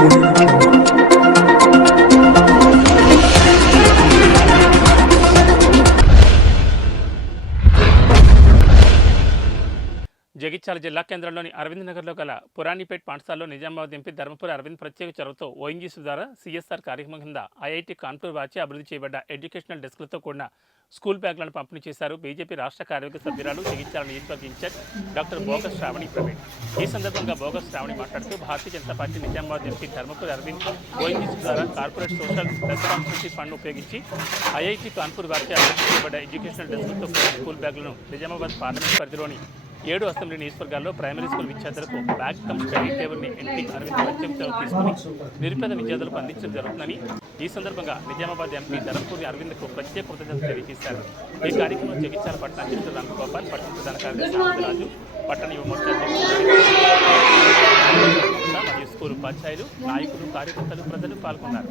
Thank you. Jagtial జిల్లా కేంద్రంలోని అరవింద్ నగర్లో గల పురాణిపేట్ పాఠశాలలో నిజామాబాద్ ఎంపీ ధర్మపురి అరవింద్ ప్రత్యేక చొరవతో ఓఎన్జీసీ ద్వారా సిఎస్ఆర్ కార్యక్రమం కింద ఐఐటి కాన్పూర్ వాచి అభివృద్ధి చేయబడ్డ ఎడ్యుకేషనల్ డెస్క్లతో కూడిన స్కూల్ బ్యాగ్లను పంపిణీ చేశారు. బీజేపీ రాష్ట్ర కార్యవర్గ సభ్యురాలు జగిత్యాల నియోజకవర్గ incharge doctor bogus Shravani Praveen. ఈ సందర్భంగా బోగస్ శ్రావణి మాట్లాడుతూ Bharatiya Janata party Nizamabad MP Dharmapuri Arvind ONGC ద్వారా కార్పొరేట్ సోషల్ రెస్పాన్సిబిలిటీ ఫండ్ ఉపయోగించి ఐఐటి కాన్పూర్ వాచి అభివృద్ధి చేయబడ్డ ఎడ్యుకేషనల్ డెస్క్లతో కూడిన స్కూల్ బ్యాగ్లను నిజామాబాద్ పార్లమెంట్ పరిధిలోని ఏడు అసెంబ్లీ నియోజకవర్గాల్లో ప్రైమరీ స్కూల్ విద్యార్థులకు బ్యాక్ కమ్ స్టడీ టేబుల్ని ఎంపీ అరవింద్ ప్రత్యేక తీసుకుని నిరుపేద విద్యార్థులకు అందించడం జరుగుతుందని ఈ సందర్భంగా నిజామాబాద్ ఎంపీ ధరంపూరి అరవింద్కు ప్రత్యేక కృతజ్ఞతలు తెలియజేశారు. ఈ కార్యక్రమంలో జగిత్యాల పట్టణ అధ్యక్షుడు రంగగోపాల్ పట్టణ ప్రధాన కార్యదర్శి రాజు పట్టణ యువ మోర్చా మరియు స్కూల్ ఉపాధ్యాయులు నాయకులు కార్యకర్తలు ప్రజలు పాల్గొన్నారు.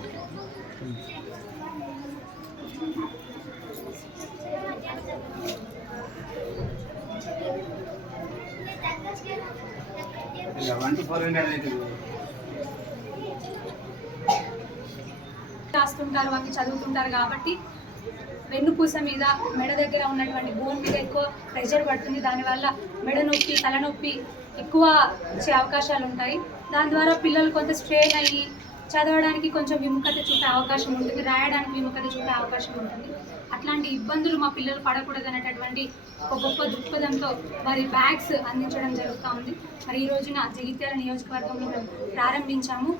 రాస్తుంటారు వాళ్ళు చదువుతుంటారు కాబట్టి వెన్నుపూస మీద మెడ దగ్గర ఉన్నటువంటి బోన్ మీద ఎక్కువ ప్రెషర్ పడుతుంది. దానివల్ల మెడ నొప్పి తలనొప్పి ఎక్కువ వచ్చే అవకాశాలు ఉంటాయి. దాని ద్వారా పిల్లలు కొంత స్ట్రెయిన్ అయ్యి చదవడానికి కొంచెం విముఖత చూపే అవకాశం ఉంటుంది రాయడానికి విముఖత చూపే అవకాశం ఉంటుంది. అట్లాంటి ఇబ్బందులు మా పిల్లలు పడకూడదు అనేటటువంటి ఒక గొప్ప దృక్పథంతో వారి బ్యాగ్స్ అందించడం జరుగుతూ ఉంది. మరి ఈ రోజున జగిత్యాల నియోజకవర్గంలో మేము ప్రారంభించాము.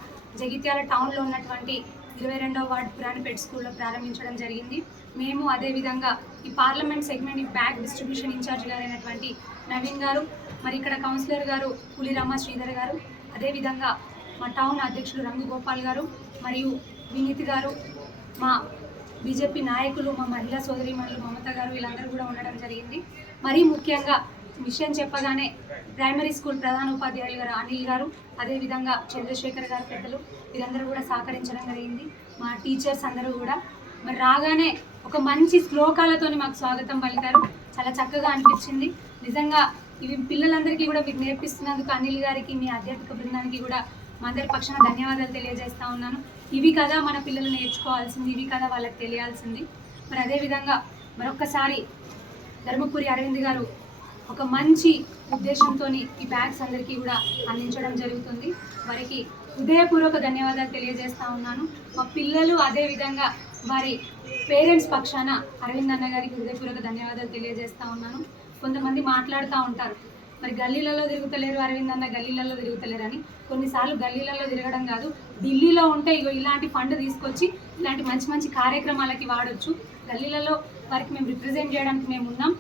జగిత్యాల టౌన్లో ఉన్నటువంటి ఇరవై రెండవ వార్డు పురాణపేట స్కూల్లో ప్రారంభించడం జరిగింది. మేము అదేవిధంగా ఈ పార్లమెంట్ సెగ్మెంట్ ఈ బ్యాగ్ డిస్ట్రిబ్యూషన్ ఇన్ఛార్జ్ గారైనటువంటి నవీన్ గారు మరి ఇక్కడ కౌన్సిలర్ గారు పులిరమ్మ శ్రీధర్ గారు అదేవిధంగా మా టౌన్ అధ్యక్షులు రంగు గోపాల్ గారు మరియు వినీతి గారు మా బీజేపీ నాయకులు మా మహిళా సోదరిమణులు మమత గారు వీళ్ళందరూ కూడా ఉండడం జరిగింది. మరీ ముఖ్యంగా విషయం చెప్పగానే ప్రైమరీ స్కూల్ ప్రధాన ఉపాధ్యాయులు గారు అనిల్ గారు అదేవిధంగా చంద్రశేఖర్ గారు పెద్దలు వీరందరూ కూడా సహకరించడం జరిగింది. మా టీచర్స్ అందరూ కూడా. మరి రాగానే ఒక మంచి శ్లోకాలతోని మాకు స్వాగతం పలికారు. చాలా చక్కగా అనిపించింది. నిజంగా ఇవి పిల్లలందరికీ కూడా మీకు నేర్పిస్తున్నందుకు అనిల్ గారికి మీ అధ్యాపక బృందానికి కూడా అందరి పక్షాన ధన్యవాదాలు తెలియజేస్తా ఉన్నాను. ఇవి కదా మన పిల్లలు నేర్చుకోవాల్సింది ఇవి కదా వాళ్ళకి తెలియాల్సింది. మరి అదేవిధంగా మరొక్కసారి ధర్మపురి అరవింద్ గారు ఒక మంచి ఉద్దేశంతో ఈ బ్యాగ్స్ అందరికీ కూడా అందించడం జరుగుతుంది. వారికి హృదయపూర్వక ధన్యవాదాలు తెలియజేస్తా ఉన్నాను. మా పిల్లలు అదేవిధంగా వారి పేరెంట్స్ పక్షాన అరవింద్ అన్న గారికి హృదయపూర్వక ధన్యవాదాలు తెలియజేస్తా ఉన్నాను. కొంతమంది మాట్లాడుతూ ఉంటారు. మరి గల్లీలలో తిరుగుతలేరు అరవింద్ అన్న గల్లీలలో తిరుగుతలేరు అని కొన్నిసార్లు గల్లీలలో తిరగడం కాదు ఢిల్లీలో ఉంటే ఇగో ఇలాంటి ఫండ్ తీసుకొచ్చి ఇలాంటి మంచి మంచి కార్యక్రమాలకి వాడొచ్చు. గల్లీలలో వారికి మేము రిప్రజెంట్ చేయడానికి మేము ఉన్నాం.